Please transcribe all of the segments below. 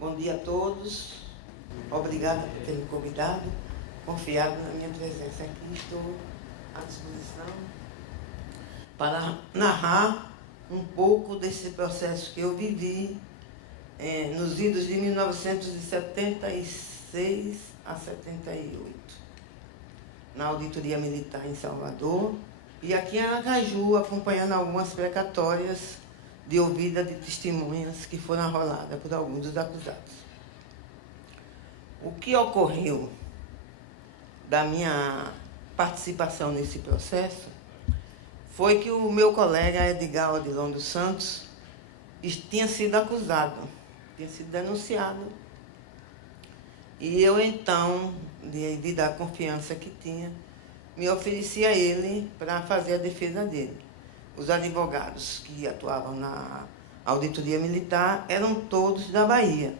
Bom dia a todos. Obrigada por terem me convidado, confiado na minha presença aqui. Estou à disposição para narrar um pouco desse processo que eu vivi nos idos de 1976 a 78, na Auditoria Militar em Salvador, e aqui em Aracaju, acompanhando algumas precatórias de ouvida de testemunhas que foram arroladas por alguns dos acusados. O que ocorreu da minha participação nesse processo foi que o meu colega Edgar Odilon dos Santos tinha sido acusado, tinha sido denunciado. E eu, então, devido à confiança que tinha, me ofereci a ele para fazer a defesa dele. Os advogados que atuavam na Auditoria Militar eram todos da Bahia.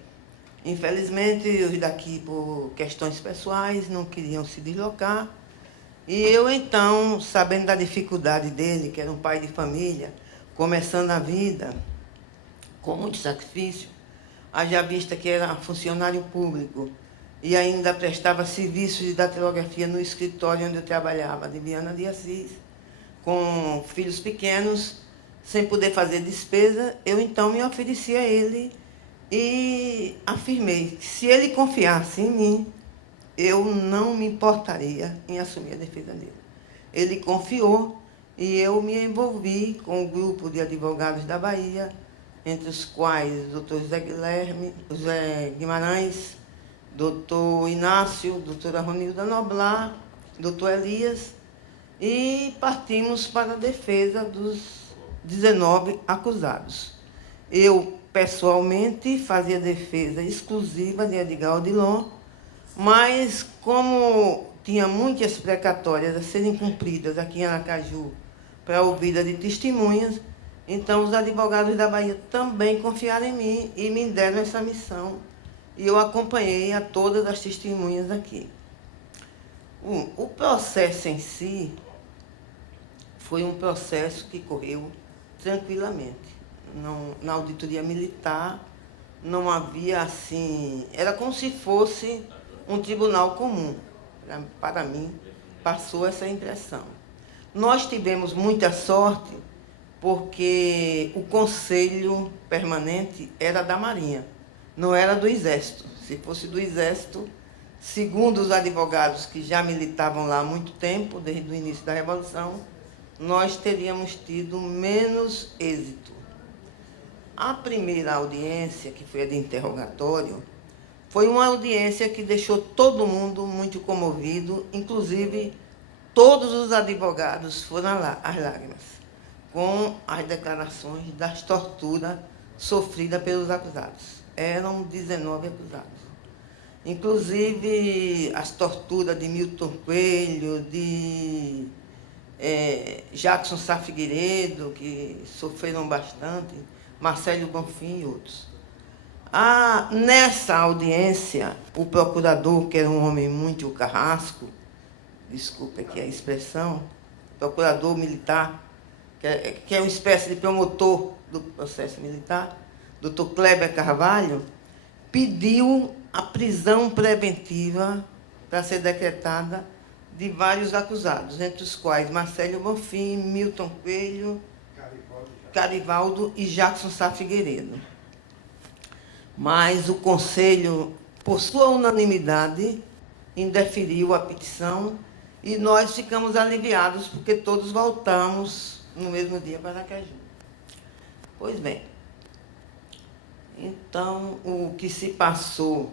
Infelizmente, os daqui, por questões pessoais, não queriam se deslocar. E eu, então, sabendo da dificuldade dele, que era um pai de família, começando a vida com muito sacrifício, haja vista que era funcionário público e ainda prestava serviços de datilografia no escritório onde eu trabalhava, de Viana de Assis, com filhos pequenos, sem poder fazer despesa, eu então me ofereci a ele e afirmei que se ele confiasse em mim, eu não me importaria em assumir a defesa dele. Ele confiou e eu me envolvi com o grupo de advogados da Bahia, entre os quais o doutor José Guimarães, doutor Inácio, doutora Ronilda Noblar, doutor Elias, e partimos para a defesa dos 19 acusados. Eu, pessoalmente, fazia defesa exclusiva de Edgar Odilon, mas como tinha muitas precatórias a serem cumpridas aqui em Aracaju para a ouvida de testemunhas, então os advogados da Bahia também confiaram em mim e me deram essa missão. E eu acompanhei a todas as testemunhas aqui. O processo em si foi um processo que correu tranquilamente. Na Auditoria Militar não havia assim... Era como se fosse um tribunal comum. Para mim, passou essa impressão. Nós tivemos muita sorte porque o Conselho Permanente era da Marinha, não era do Exército. Se fosse do Exército, segundo os advogados que já militavam lá há muito tempo, desde o início da Revolução, nós teríamos tido menos êxito. A primeira audiência, que foi a de interrogatório, foi uma audiência que deixou todo mundo muito comovido, inclusive todos os advogados foram às lágrimas, com as declarações das torturas sofridas pelos acusados. Eram 19 acusados. Inclusive as torturas de Milton Coelho, de Jackson Sá Figueiredo, que sofreram bastante, Marcelo Bonfim e outros. Nessa audiência, o procurador, que era um homem muito carrasco, desculpa aqui a expressão, procurador militar, que é uma espécie de promotor do processo militar, doutor Kleber Carvalho, pediu a prisão preventiva para ser decretada de vários acusados, entre os quais Marcelo Bonfim, Milton Coelho, Carivaldo e Jackson Sá Figueiredo. Mas o Conselho, por sua unanimidade, indeferiu a petição e nós ficamos aliviados porque todos voltamos no mesmo dia para Aracaju. Pois bem, então o que se passou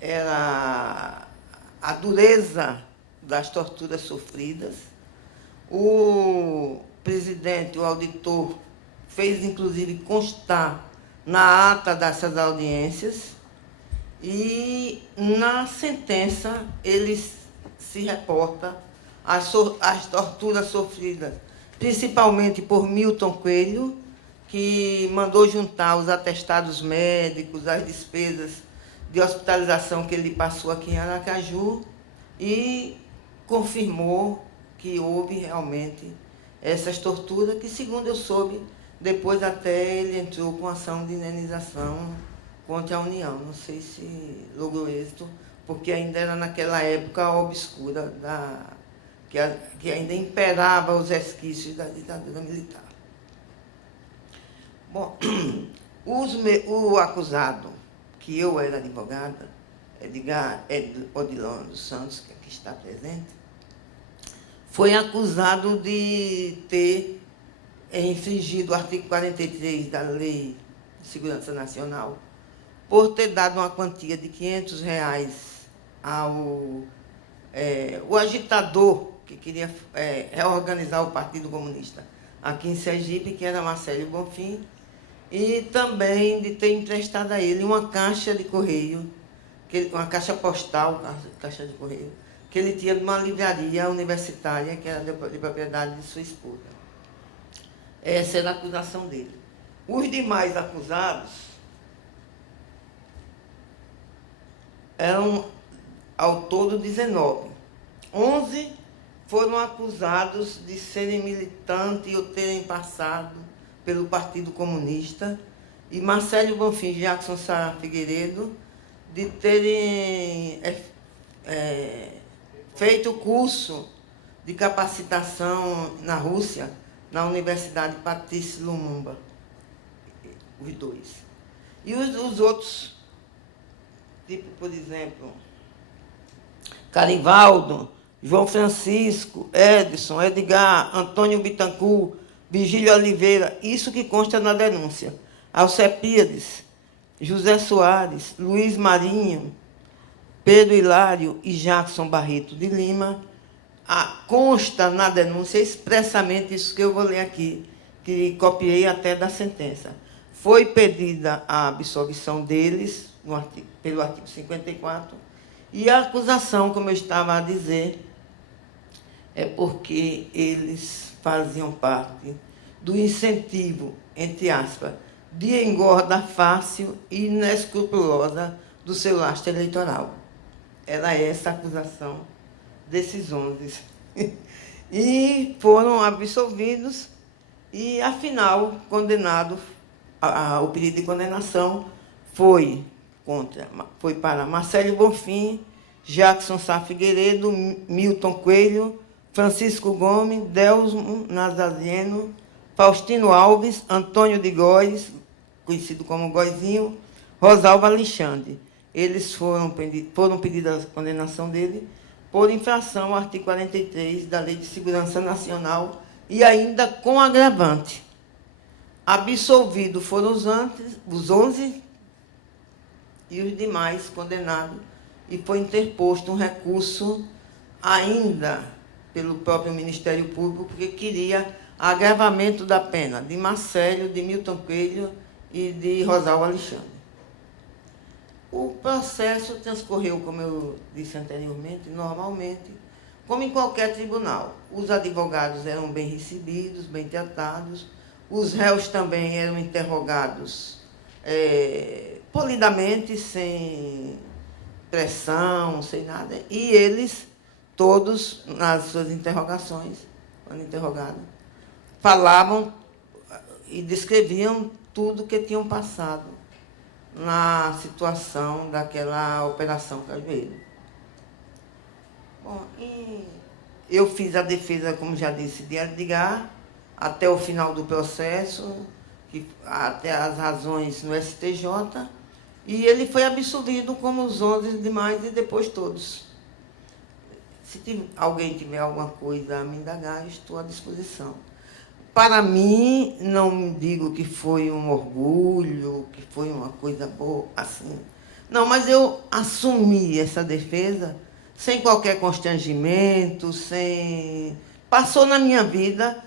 era a dureza das torturas sofridas. O presidente, o auditor, fez inclusive constar na ata dessas audiências e na sentença ele se reporta às torturas sofridas, principalmente por Milton Coelho, que mandou juntar os atestados médicos, as despesas de hospitalização que ele passou aqui em Aracaju e confirmou que houve realmente essas torturas, que, segundo eu soube, depois até ele entrou com ação de indenização contra a União. Não sei se logrou êxito, porque ainda era naquela época obscura, que ainda imperava os resquícios da ditadura militar. Bom, o acusado, que eu era advogada, Edgar Odilon dos Santos, que aqui está presente, foi acusado de ter infringido o artigo 43 da Lei de Segurança Nacional, por ter dado uma quantia de R$ 500 ao o agitador que queria reorganizar o Partido Comunista aqui em Sergipe, que era Marcelo Bonfim, e também de ter emprestado a ele uma caixa de correio, uma caixa postal, caixa de correio, que ele tinha numa livraria universitária, que era de propriedade de sua esposa. Essa era a acusação dele. Os demais acusados eram, ao todo, 19. 11 foram acusados de serem militantes ou terem passado pelo Partido Comunista, e Marcelo Bonfim e Jackson Sá Figueiredo de terem feito o curso de capacitação na Rússia, na Universidade Patrício Lumumba, os dois. E os outros, tipo, por exemplo, Carivaldo, João Francisco, Edson, Edgar, Antônio Bittencourt, Virgílio Oliveira, isso que consta na denúncia. Alcepíades, José Soares, Luiz Marinho, Pedro Hilário e Jackson Barreto de Lima, consta na denúncia expressamente isso que eu vou ler aqui, que copiei até da sentença. Foi pedida a absolvição deles pelo artigo 54, e a acusação, como eu estava a dizer, é porque eles faziam parte do incentivo, entre aspas, de engorda fácil e inescrupulosa do seu lastro eleitoral. Era essa a acusação desses 11. E foram absolvidos e, afinal, condenados. O pedido de condenação foi para Marcelo Bonfim, Jackson Sá Figueiredo, Milton Coelho, Francisco Gomes, Delmo Nazareno, Faustino Alves, Antônio de Góes, conhecido como Góizinho, Rosalva Alexandre. Eles foram pedida a condenação dele por infração ao artigo 43 da Lei de Segurança Nacional e ainda com agravante. Absolvidos foram os 11 e os demais condenados, e foi interposto um recurso ainda pelo próprio Ministério Público, porque queria agravamento da pena de Marcelo, de Milton Coelho e de Rosalva Alexandre. O processo transcorreu, como eu disse anteriormente, normalmente, como em qualquer tribunal. Os advogados eram bem recebidos, bem tratados, os réus também eram interrogados polidamente, sem pressão, sem nada, e eles, todos, nas suas interrogações, quando interrogados, falavam e descreviam tudo que tinham passado na situação daquela Operação Cajueiro. Bom, e eu fiz a defesa, como já disse, de Edgar, até o final do processo, até as razões no STJ, e ele foi absolvido como os 11 demais e depois todos. Se alguém tiver alguma coisa a me indagar, estou à disposição. Para mim, não digo que foi um orgulho, que foi uma coisa boa, assim. Não, mas eu assumi essa defesa sem qualquer constrangimento, Passou na minha vida.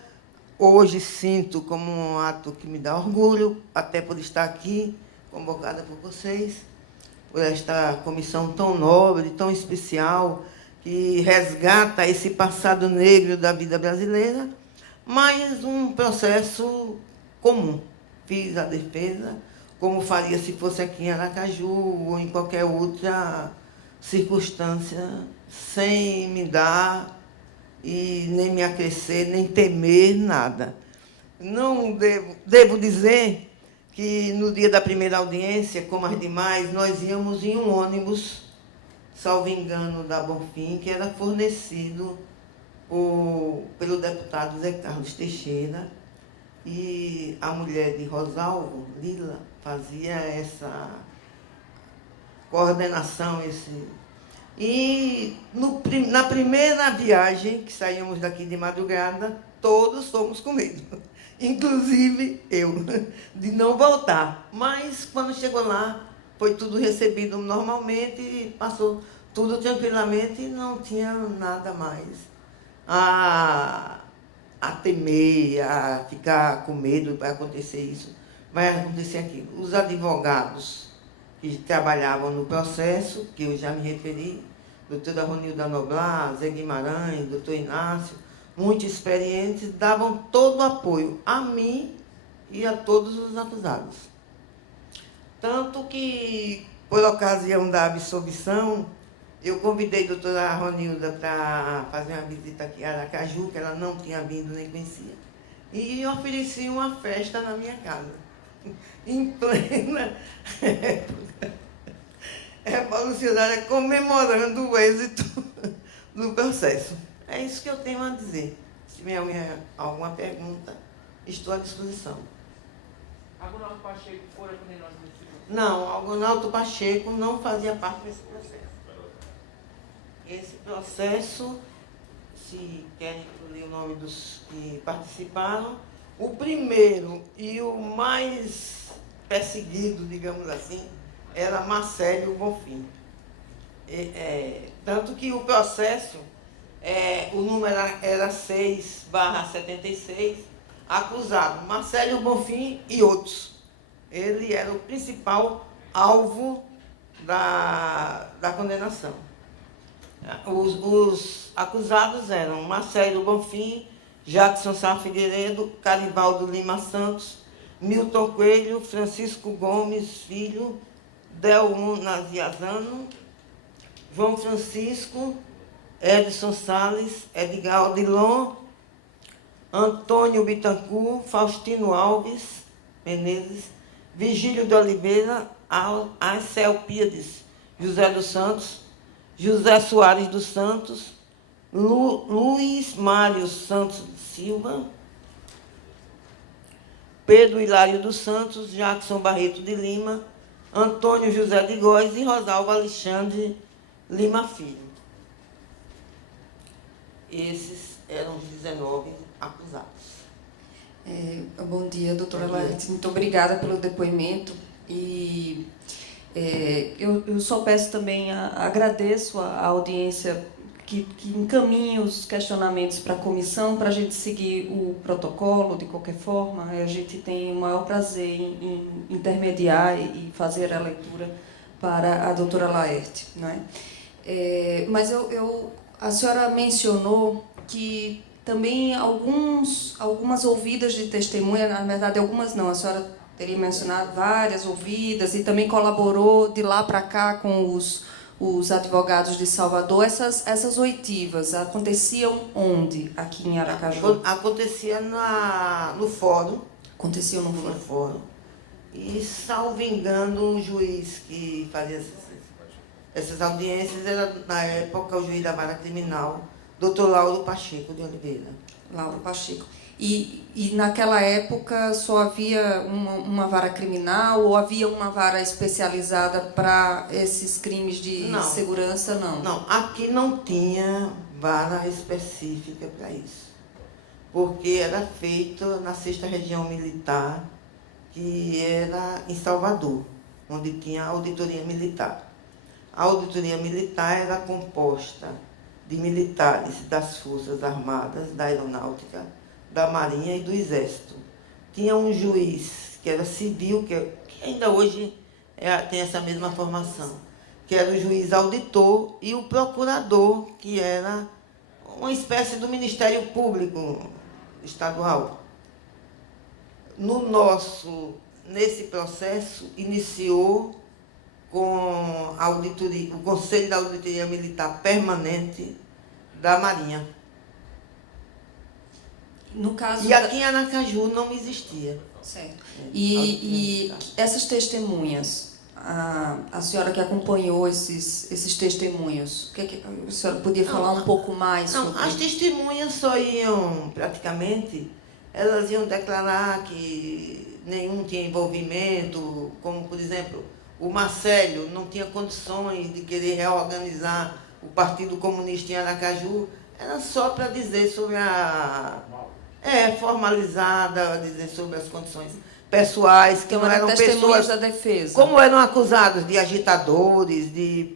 Hoje sinto como um ato que me dá orgulho, até por estar aqui, convocada por vocês, por esta comissão tão nobre, tão especial, que resgata esse passado negro da vida brasileira, mas um processo comum. Fiz a defesa, como faria se fosse aqui em Aracaju ou em qualquer outra circunstância, sem me dar e nem me aquecer, nem temer nada. Não devo dizer que no dia da primeira audiência, como as demais, nós íamos em um ônibus, salvo engano, da Bonfim, que era fornecido pelo deputado Zé Carlos Teixeira, e a mulher de Rosalvo, Lila, fazia essa coordenação. E na primeira viagem, que saímos daqui de madrugada, todos fomos com medo, inclusive eu, de não voltar. Mas, quando chegou lá, foi tudo recebido normalmente, passou tudo tranquilamente e não tinha nada mais a temer, a ficar com medo, vai acontecer isso, vai acontecer aquilo. Os advogados que trabalhavam no processo, que eu já me referi, doutora Ronilda Noblar, Zé Guimarães, doutor Inácio, muito experientes, davam todo o apoio a mim e a todos os acusados. Tanto que, por ocasião da absolvição, eu convidei a doutora Ronilda para fazer uma visita aqui a Aracaju, que ela não tinha vindo nem conhecia, e ofereci uma festa na minha casa, em plena época revolucionária, comemorando o êxito do processo. É isso que eu tenho a dizer. Se tiver alguma pergunta, estou à disposição. Agonaldo Pacheco foi condenado nesse caso? Não, Agonaldo Pacheco não fazia parte desse processo. Esse processo, se querem ler o nome dos que participaram, o primeiro e o mais perseguido, digamos assim, era Marcelo Bonfim. Tanto que o processo, o número era 6/76, acusado Marcelo Bonfim e outros. Ele era o principal alvo da condenação. Os acusados eram Marcelo Bonfim, Jackson Sá Figueiredo, Caribaldo Lima Santos, Milton Coelho, Francisco Gomes Filho, Delmo Naziazano, João Francisco, Edson Salles, Edgar Odilon, Antônio Bittencourt, Faustino Alves Menezes, Vigílio de Oliveira, Arcel Pires, José dos Santos, José Soares dos Santos, Luiz Mário Santos Silva, Pedro Hilário dos Santos, Jackson Barreto de Lima, Antônio José de Góes e Rosalvo Alexandre Lima Filho. Esses eram os 19 acusados. Bom dia, doutora Laerte. Muito obrigada pelo depoimento. E eu só peço também, agradeço a audiência que encaminhe os questionamentos para a comissão, para a gente seguir o protocolo de qualquer forma. A gente tem o maior prazer em intermediar e fazer a leitura para a doutora Laerte, não é? Mas a senhora mencionou que também algumas ouvidas de testemunha, na verdade algumas não, a senhora teria mencionado várias ouvidas e também colaborou de lá para cá com os advogados de Salvador. Essas oitivas aconteciam onde, aqui em Aracaju? Acontecia no fórum. Aconteciam no fórum. E, salvo engano, o juiz que fazia essas audiências era, na época, o juiz da vara criminal, doutor Lauro Pacheco de Oliveira. Lauro Pacheco. E naquela época só havia uma vara criminal ou havia uma vara especializada para esses crimes de segurança? Não. Não, aqui não tinha vara específica para isso, porque era feito na 6ª Região Militar, que era em Salvador, onde tinha a auditoria militar. A auditoria militar era composta de militares das Forças Armadas, da Aeronáutica, da Marinha e do Exército. Tinha um juiz que era civil, que ainda hoje tem essa mesma formação, que era o juiz auditor, e o procurador, que era uma espécie do Ministério Público Estadual. Nesse processo, iniciou com a auditoria, o Conselho da Auditoria Militar Permanente da Marinha. No caso E aqui em Aracaju não existia. certo. E essas testemunhas, a senhora que acompanhou esses testemunhos, o que a senhora podia falar um pouco mais Não, sobre? as testemunhas só iam, praticamente, elas iam declarar que nenhum tinha envolvimento, como, por exemplo, o Marcelo não tinha condições de querer reorganizar o Partido Comunista em Aracaju, era só para dizer sobre formalizada, dizer sobre as condições pessoais, que Então, não eram testemunhas pessoas... da defesa. Como eram acusados de agitadores, de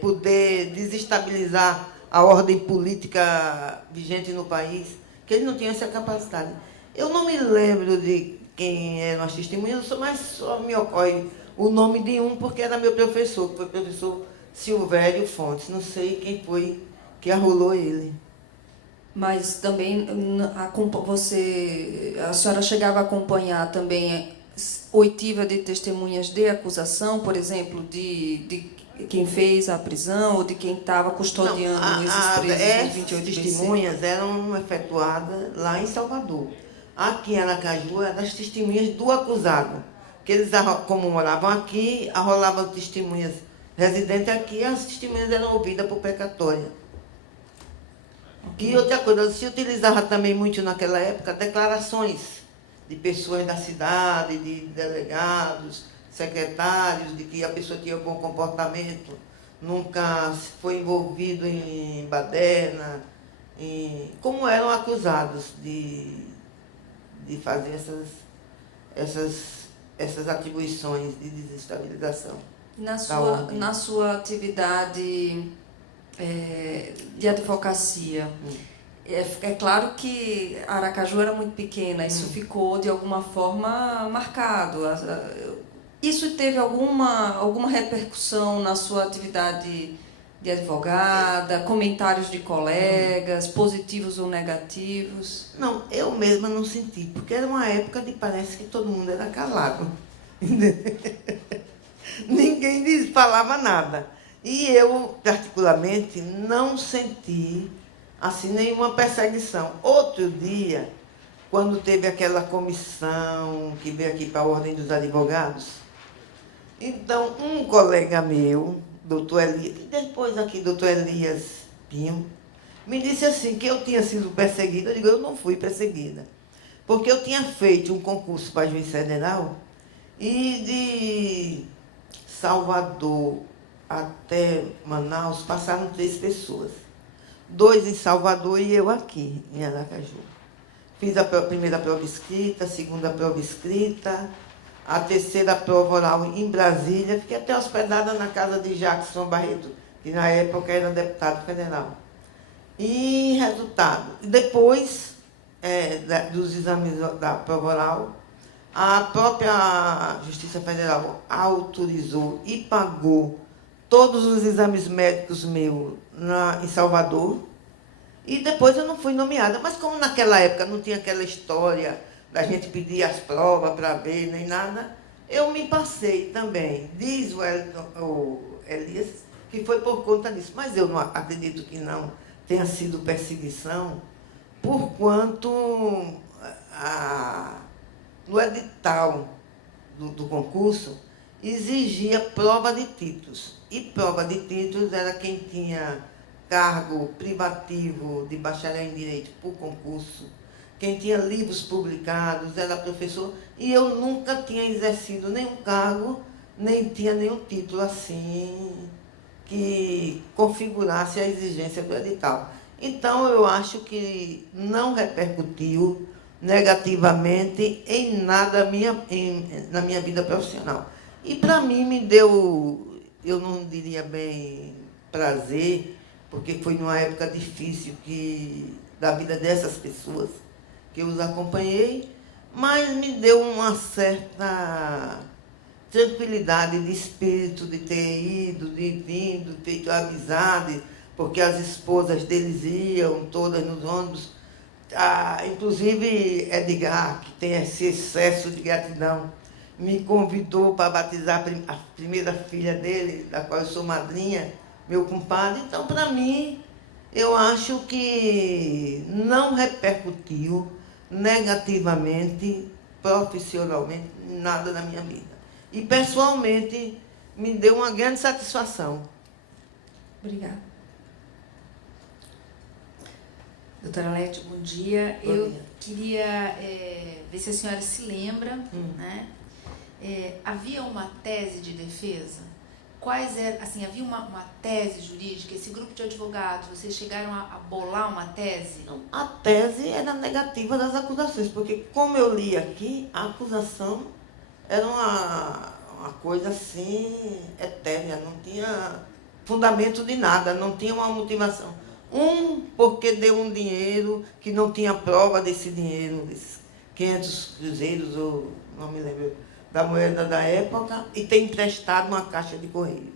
poder desestabilizar a ordem política vigente no país, que eles não tinham essa capacidade. Eu não me lembro de quem eram as testemunhas, mas só me ocorre o nome de um, porque era meu professor, que foi o professor Silvério Fontes. Não sei quem foi que arrolou ele. Mas também a senhora chegava a acompanhar também oitiva de testemunhas de acusação, por exemplo, de quem fez a prisão ou de quem estava custodiando esses presos Essas 28 testemunhas eram efetuadas lá em Salvador. Aqui em Aracaju eram as testemunhas do acusado, que eles, como moravam aqui, arrolavam testemunhas residentes aqui, as testemunhas eram ouvidas por precatória. E outra coisa, se utilizava também muito naquela época declarações de pessoas da cidade, de delegados, secretários, de que a pessoa tinha bom comportamento, nunca foi envolvido em baderna, como eram acusados de fazer essas atribuições de desestabilização. Na sua atividade de advocacia, é claro que Aracaju era muito pequena, isso ficou de alguma forma marcado. Isso teve alguma repercussão na sua atividade de advogada, comentários de colegas, positivos ou negativos? Não, eu mesma não senti, porque era uma época de parece que todo mundo era calado. Ninguém falava nada. E eu, particularmente, não senti assim nenhuma perseguição. Outro dia, quando teve aquela comissão que veio aqui para a Ordem dos Advogados, então um colega meu, doutor Elias, e depois aqui doutor Elias Pinho, me disse assim que eu tinha sido perseguida. Eu digo, eu não fui perseguida, porque eu tinha feito um concurso para juiz federal e de Salvador até Manaus passaram 3 pessoas. 2 em Salvador e eu aqui, em Aracaju. Fiz a primeira prova escrita, a segunda prova escrita, a terceira prova oral em Brasília. Fiquei até hospedada na casa de Jackson Barreto, que na época era deputado federal. E resultado, depois dos exames da prova oral, a própria Justiça Federal autorizou e pagou todos os exames médicos meus em Salvador, e depois eu não fui nomeada. Mas como naquela época não tinha aquela história da gente pedir as provas para ver, nem nada, eu me passei também. Diz o Elias que foi por conta disso, mas eu não acredito que não tenha sido perseguição, porquanto no edital do concurso exigia prova de títulos. E prova de títulos era quem tinha cargo privativo de bacharel em Direito por concurso, quem tinha livros publicados, era professor, e eu nunca tinha exercido nenhum cargo, nem tinha nenhum título assim que configurasse a exigência do edital. Então, eu acho que não repercutiu negativamente em nada na minha vida profissional. E, para mim, me deu, eu não diria bem prazer, porque foi numa época difícil da vida dessas pessoas que eu os acompanhei, mas me deu uma certa tranquilidade de espírito de ter ido, de vindo, feito amizade, porque as esposas deles iam todas nos ônibus. Inclusive, Edgar, que tem esse excesso de gratidão, me convidou para batizar a primeira filha dele, da qual eu sou madrinha, meu compadre. Então, para mim, Eu acho que não repercutiu negativamente, profissionalmente, nada na minha vida. E, pessoalmente, me deu uma grande satisfação. Obrigada. Doutora Lete, bom dia. Bom Eu dia. queria ver se a senhora se lembra, né? Havia uma tese de defesa? Quais eram, assim, havia uma tese jurídica? Esse grupo de advogados, vocês chegaram a bolar uma tese? A tese era negativa das acusações, porque, como eu li aqui, a acusação era uma coisa assim, etérea, não tinha fundamento de nada, não tinha uma motivação. Porque deu um dinheiro que não tinha prova desse dinheiro, desses 500 cruzeiros, ou não me lembro, da moeda da época, e ter emprestado uma caixa de correio.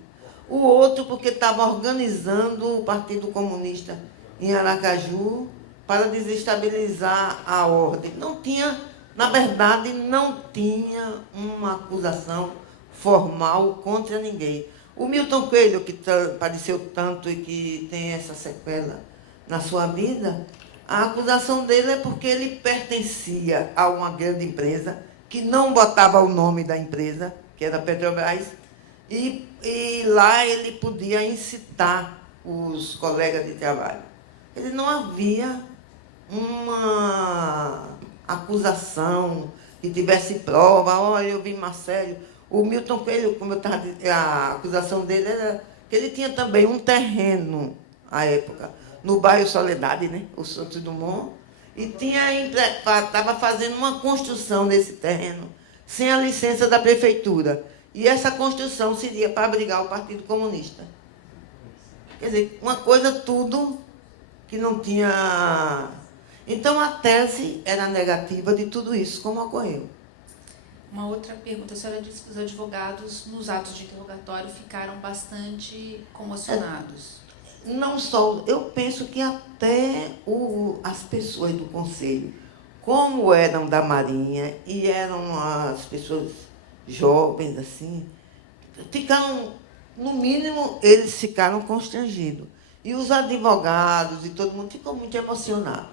O outro porque estava organizando o Partido Comunista em Aracaju para desestabilizar a ordem. Não tinha, na verdade, não tinha uma acusação formal contra ninguém. O Milton Coelho, que padeceu tanto e que tem essa sequela na sua vida, a acusação dele é porque ele pertencia a uma grande empresa que não botava o nome da empresa, que era a Petrobras, e lá ele podia incitar os colegas de trabalho. Ele não havia uma acusação que tivesse prova. Olha, eu vi Marcelo. O Milton Coelho, como eu estava dizendo, a acusação dele era que ele tinha também um terreno, à época, no bairro Soledade, né, o Santos Dumont, e estava fazendo uma construção nesse terreno, sem a licença da prefeitura. E essa construção seria para abrigar o Partido Comunista. Quer dizer, uma coisa tudo que não tinha... Então, a tese era negativa de tudo isso, como ocorreu. Uma outra pergunta. A senhora disse que os advogados, nos atos de interrogatório, ficaram bastante comocionados. Não só, eu penso que até as pessoas do Conselho, como eram da Marinha e eram as pessoas jovens, assim, ficaram, no mínimo, eles ficaram constrangidos. E os advogados e todo mundo ficou muito emocionado.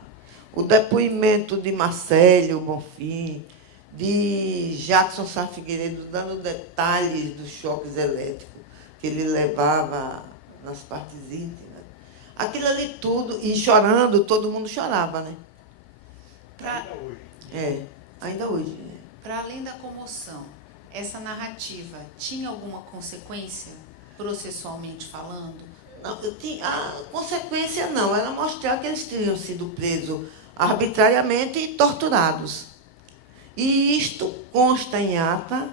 O depoimento de Marcelo Bonfim, de Jackson Sá Figueiredo, dando detalhes dos choques elétricos que ele levava nas partes íntimas. Aquilo ali tudo, e chorando, todo mundo chorava, né? Ainda hoje. Ainda hoje. Para além da comoção, essa narrativa tinha alguma consequência, processualmente falando? Não, a consequência não, era mostrar que eles tinham sido presos arbitrariamente e torturados. E isto consta em ata,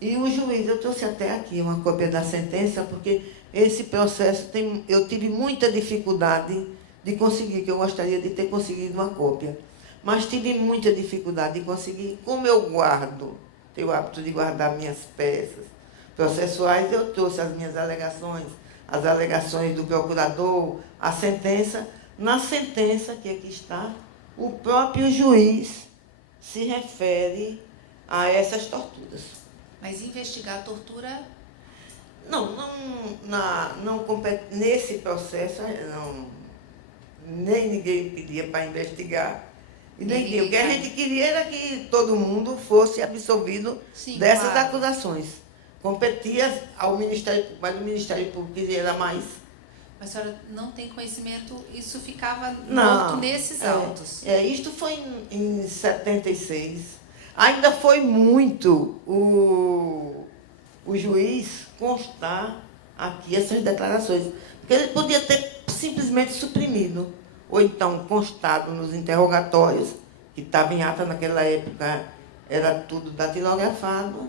e o juiz, eu trouxe até aqui uma cópia da sentença, porque esse processo eu tive muita dificuldade de conseguir, que eu gostaria de ter conseguido uma cópia. Mas tive muita dificuldade de conseguir. Como eu tenho o hábito de guardar minhas peças processuais, eu trouxe as minhas alegações, as alegações do procurador, a sentença. Na sentença, que aqui está, o próprio juiz se refere a essas torturas. Mas investigar a tortura... Não compete nesse processo, nem ninguém pedia para investigar. E nem o que a gente queria era que todo mundo fosse absolvido dessas acusações. Competia ao Ministério Público, mas o Ministério Público era mais... Mas a senhora não tem conhecimento, isso ficava morto nesses autos. Isto foi em 76. Ainda foi muito o juiz constar aqui essas declarações. Porque ele podia ter simplesmente suprimido, ou então constado nos interrogatórios, que estava em ata naquela época, era tudo datilografado,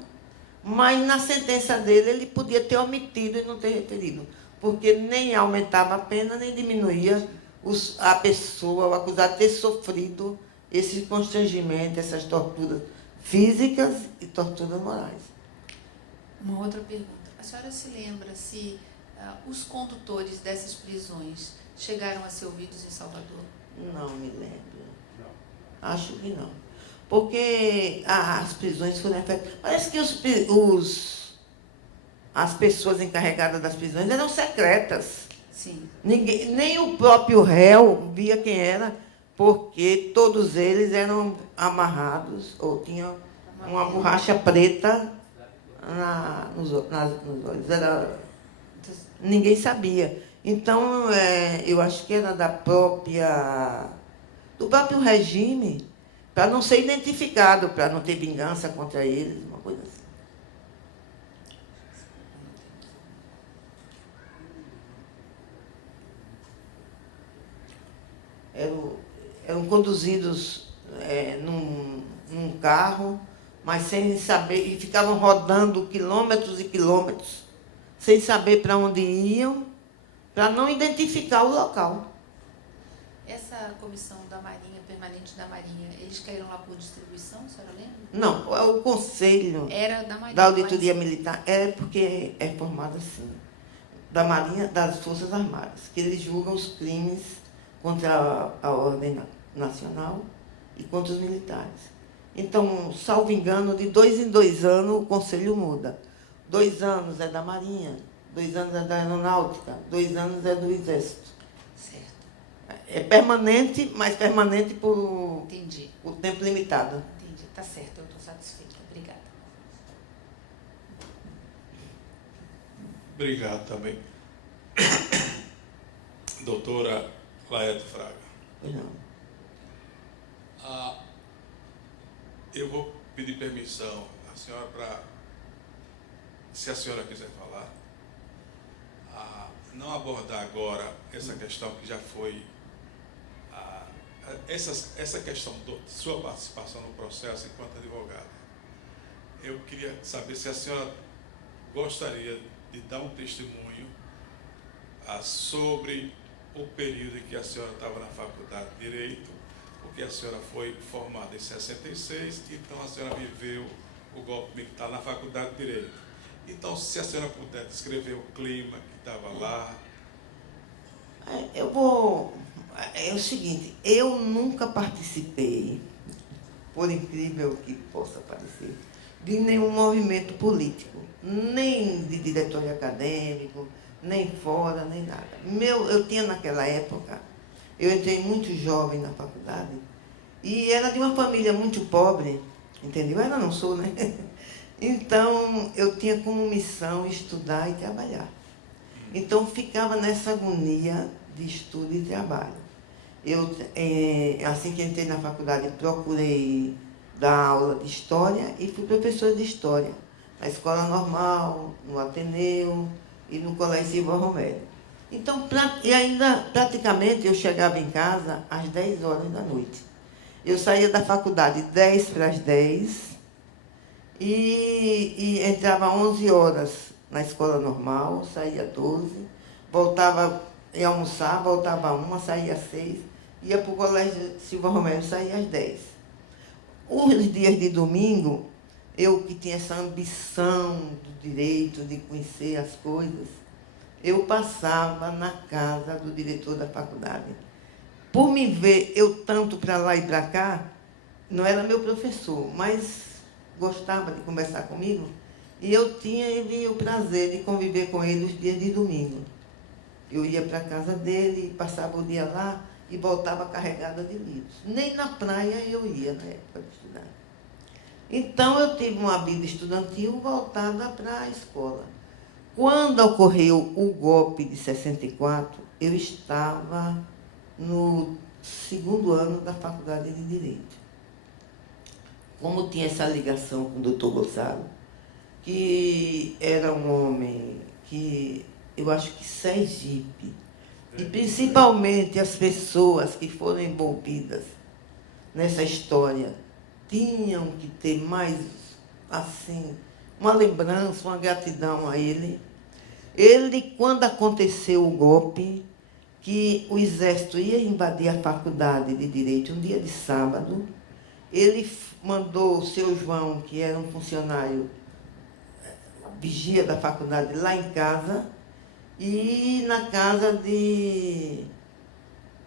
mas na sentença dele ele podia ter omitido e não ter referido, porque nem aumentava a pena, nem diminuía a pessoa, o acusado, ter sofrido esse constrangimento, essas torturas físicas e torturas morais. Uma outra pergunta. A senhora se lembra se os condutores dessas prisões chegaram a ser ouvidos em Salvador? Não me lembro. Não. Acho que não. Porque as prisões foram afetadas. Parece que as pessoas encarregadas das prisões eram secretas. Sim. Ninguém, nem o próprio réu via quem era, porque todos eles eram amarrados ou tinham uma borracha preta nos olhos. Ninguém sabia. Então, eu acho que era do próprio regime, para não ser identificado, para não ter vingança contra eles, uma coisa assim. Eram conduzidos num carro, mas sem saber, e ficavam rodando quilômetros e quilômetros, sem saber para onde iam, para não identificar o local. Essa comissão da Marinha, permanente da Marinha, eles caíram lá por distribuição, a senhora lembra? Não, o Conselho Era da Marinha, da Auditoria Militar porque é formado assim, da Marinha, das Forças Armadas, que eles julgam os crimes contra a ordem nacional e contra os militares. Então, salvo engano, de 2 em 2 anos o Conselho muda. 2 anos é da Marinha, 2 anos é da Aeronáutica, 2 anos é do Exército. Certo. É permanente, mas permanente por tempo limitado. Entendi, está certo, eu estou satisfeita. Obrigada. Obrigado também. Doutora Laete Fraga. Pois não. Eu vou pedir permissão à senhora para, se a senhora quiser falar, não abordar agora essa questão que já foi, essa questão da sua participação no processo enquanto advogada. Eu queria saber se a senhora gostaria de dar um testemunho sobre o período em que a senhora estava na Faculdade de Direito, porque a senhora foi formada em 66, então a senhora viveu o golpe militar na Faculdade de Direito. Então, se a senhora puder descrever o clima que estava lá. É o seguinte, eu nunca participei, por incrível que possa parecer, de nenhum movimento político, nem de diretório acadêmico, nem fora, nem nada. Eu tinha naquela época, eu entrei muito jovem na faculdade e era de uma família muito pobre, entendeu? Eu ainda não sou, né? Então, eu tinha como missão estudar e trabalhar. Então, ficava nessa agonia de estudo e trabalho. Assim que entrei na faculdade, procurei dar aula de História e fui professora de História, na Escola Normal, no Ateneu e no Colégio Silva Romero. Então, e ainda, praticamente, eu chegava em casa às 10 horas da noite. Eu saía da faculdade 10 para as 10 e entrava às 11 horas na escola normal, saía às 12, ia almoçar, voltava às 1, saía às 6, ia para o Colégio Silva Romero, saía às 10. Os dias de domingo, eu que tinha essa ambição do direito, de conhecer as coisas, eu passava na casa do diretor da faculdade. Por me ver, eu tanto para lá e para cá, não era meu professor, mas gostava de conversar comigo, e eu tinha o prazer de conviver com ele os dias de domingo. Eu ia para a casa dele, passava o dia lá e voltava carregada de livros. Nem na praia eu ia na época de estudar. Então, eu tive uma vida estudantil voltada para a escola. Quando ocorreu o golpe de 64, eu estava no 2º ano da Faculdade de Direito. Como tinha essa ligação com o doutor Gonçalo, que era um homem que, eu acho que Sergipe, e principalmente as pessoas que foram envolvidas nessa história, tinham que ter mais, assim, uma lembrança, uma gratidão a ele. Ele, quando aconteceu o golpe, que o Exército ia invadir a Faculdade de Direito um dia de sábado, ele mandou o seu João, que era um funcionário vigia da faculdade, lá em casa, e na casa de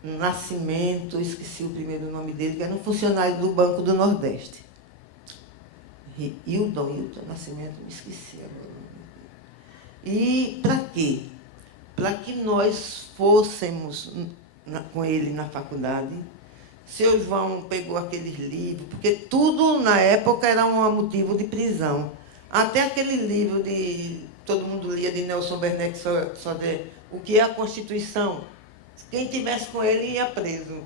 Nascimento, esqueci o primeiro nome dele, que era um funcionário do Banco do Nordeste. Hildon Nascimento, me esqueci agora. E para quê? para que nós fôssemos com ele na faculdade. Seu João pegou aqueles livros, porque tudo na época era um motivo de prisão. Até aquele livro de todo mundo lia de Nelson Werneck Sodré, o que é a Constituição. Quem tivesse com ele ia preso.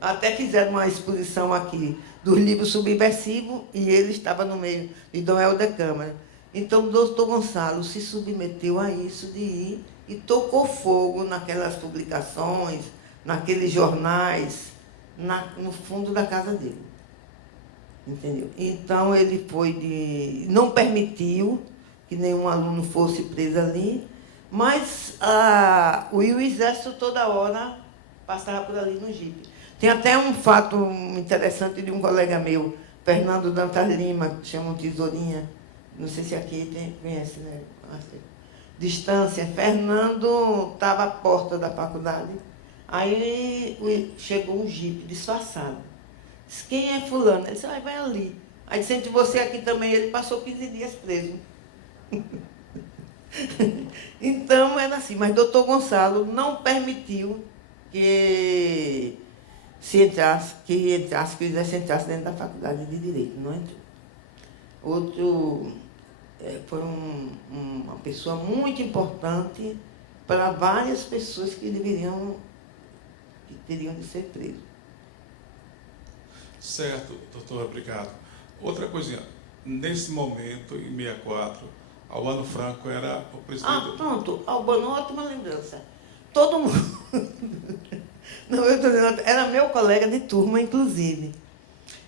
Até fizeram uma exposição aqui dos livros subversivos e ele estava no meio de Dom Helder Câmara. Então, o doutor Gonçalo se submeteu a isso de ir e tocou fogo naquelas publicações, naqueles jornais, no fundo da casa dele. Entendeu? Então, ele não permitiu que nenhum aluno fosse preso ali, mas o exército toda hora passava por ali no jipe. Tem até um fato interessante de um colega meu, Fernando Dantas Lima, que chamam Tesourinha, não sei se aqui conhece, né? Distância. Fernando estava à porta da faculdade, aí chegou um jipe disfarçado. Disse, quem é fulano? Ele disse, vai ali. Aí disse, entre você aqui também, ele passou 15 dias preso. Então, era assim, mas doutor Gonçalo não permitiu que o exército entrasse dentro da faculdade de Direito, não entrou. Outro foi uma pessoa muito importante para várias pessoas que teriam de ser presos. Certo, doutor, obrigado. Outra coisinha, nesse momento, em 64, Albano Franco era o presidente... Pronto, Albano, ótima lembrança. Todo mundo... Não, eu estou dizendo, era meu colega de turma, inclusive.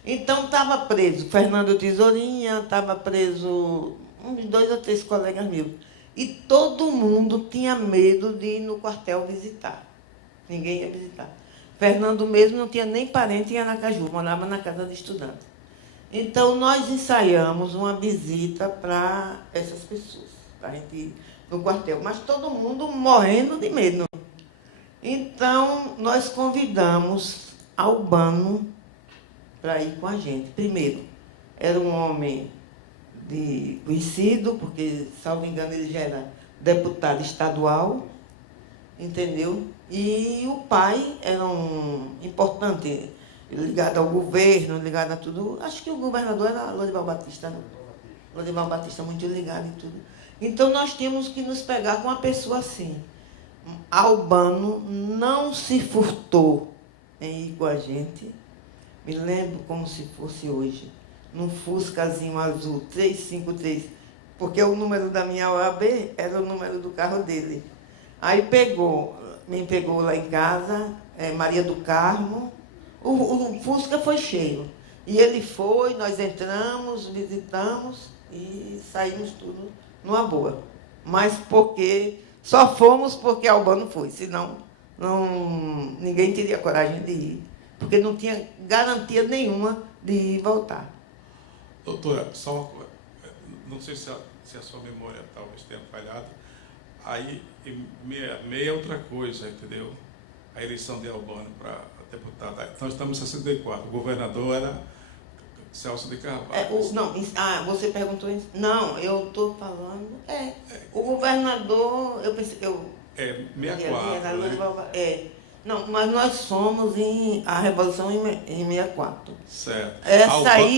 Então, estava preso Fernando Tesourinha, estava preso uns 2 ou 3 colegas meus. E todo mundo tinha medo de ir no quartel visitar. Ninguém ia visitar. Fernando mesmo não tinha nem parente em Aracaju, morava na casa de estudante. Então, nós ensaiamos uma visita para essas pessoas, para a gente ir no quartel, mas todo mundo morrendo de medo. Então, nós convidamos Albano para ir com a gente. Primeiro, era um homem conhecido, porque, salvo engano, ele já era deputado estadual, entendeu? E o pai era um importante, ligado ao governo, ligado a tudo. Acho que o governador era Lorival Batista, não? Lorival Batista muito ligado em tudo. Então, nós tínhamos que nos pegar com uma pessoa assim. Albano não se furtou em ir com a gente. Me lembro como se fosse hoje, num Fuscazinho azul 353, porque o número da minha OAB era o número do carro dele. Aí me pegou lá em casa, Maria do Carmo, o Fusca foi cheio. E ele foi, nós entramos, visitamos e saímos tudo numa boa. Mas só fomos porque Albano foi, senão ninguém teria coragem de ir, porque não tinha garantia nenhuma de ir e voltar. Doutora, só uma coisa, não sei se a sua memória talvez tenha falhado, aí meia é outra coisa, entendeu? A eleição de Albano para deputado. Nós estamos em 64, o governador era Celso de Carvalho. Você perguntou isso? Não, eu estou falando... O governador, eu pensei que eu... 64, né? Não, mas nós somos a Revolução em 64. Certo.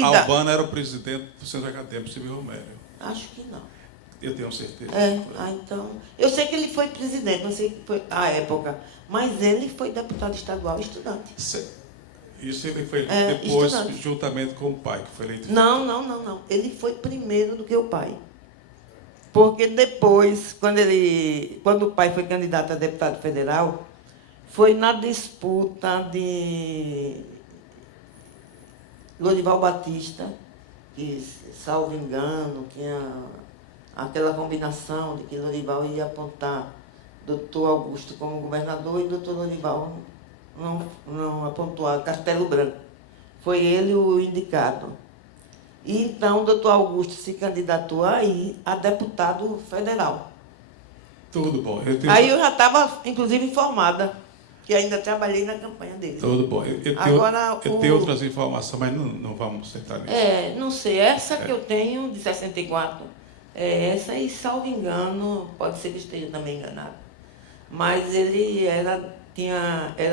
Albano era o presidente do Centro Acadêmico Silvio Romero. Acho que não. Eu tenho certeza. Então... Eu sei que ele foi presidente, não sei que foi a época, mas ele foi deputado estadual estudante. Certo. Isso ele foi depois, estudante, juntamente com o pai, que foi eleito. Não. Ele foi primeiro do que o pai. Porque depois, quando o pai foi candidato a deputado federal, foi na disputa de Lorival Batista, que, salvo engano, tinha aquela combinação de que Lorival ia apontar doutor Augusto como governador e doutor Lorival não apontou a Castelo Branco. Foi ele o indicado. E então o doutor Augusto se candidatou aí a deputado federal. Tudo bom. Aí eu já estava, inclusive, informada, que ainda trabalhei na campanha dele. Tudo bom. Eu tenho outras informações, mas não vamos sentar nisso. Não sei. Essa que eu tenho, de 64, essa, e salvo engano, pode ser que esteja também enganado. Mas ele era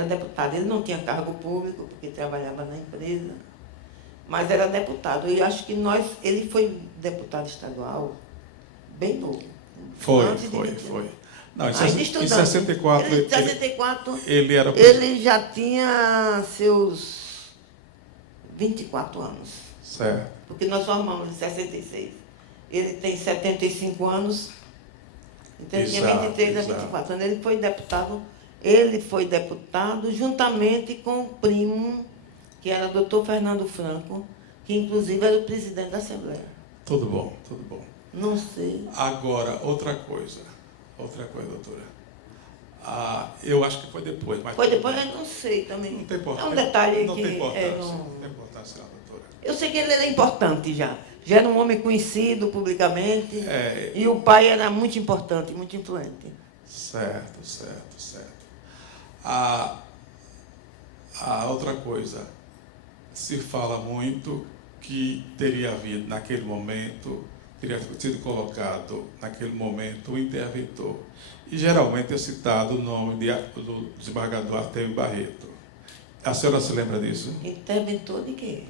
deputado. Ele não tinha cargo público, porque trabalhava na empresa, mas era deputado. E acho que ele foi deputado estadual bem novo. Foi. Não, em Ainda 64, em 64 ele era... ele já tinha seus 24 anos. Certo. Porque nós formamos em 66. Ele tem 75 anos, então ele tinha 23 a 24 anos. Ele foi deputado juntamente com o primo, que era o doutor Fernando Franco, que inclusive era o presidente da Assembleia. Tudo bom, tudo bom. Não sei. Agora, outra coisa, doutora. Eu acho que foi depois. Mas foi depois, eu não sei também. Não tem importância. É um detalhe não que... Tem importância. Não tem importância, não, doutora. Eu sei que ele era importante já. Já era um homem conhecido publicamente. E o pai era muito importante, muito influente. Certo. A outra coisa, se fala muito que teria havido, naquele momento, teria sido colocado, naquele momento, o interventor. E geralmente é citado o nome do desembargador Artemio Barreto. A senhora se lembra disso? Interventor de quê?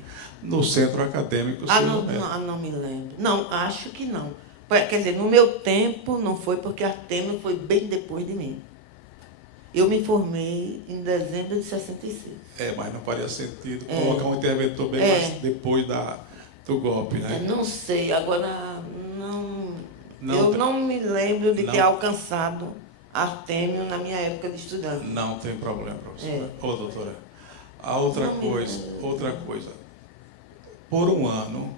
No centro acadêmico. Não me lembro. Não, acho que não. Quer dizer, no meu tempo não foi, porque Artemio foi bem depois de mim. Eu me formei em dezembro de 66. Mas não faria sentido colocar um interventor bem mais depois do golpe, né? Eu não sei, agora eu não me lembro de ter alcançado Artemio na minha época de estudante. Não tem problema, professora. Ô, doutora, a outra coisa. Por um ano,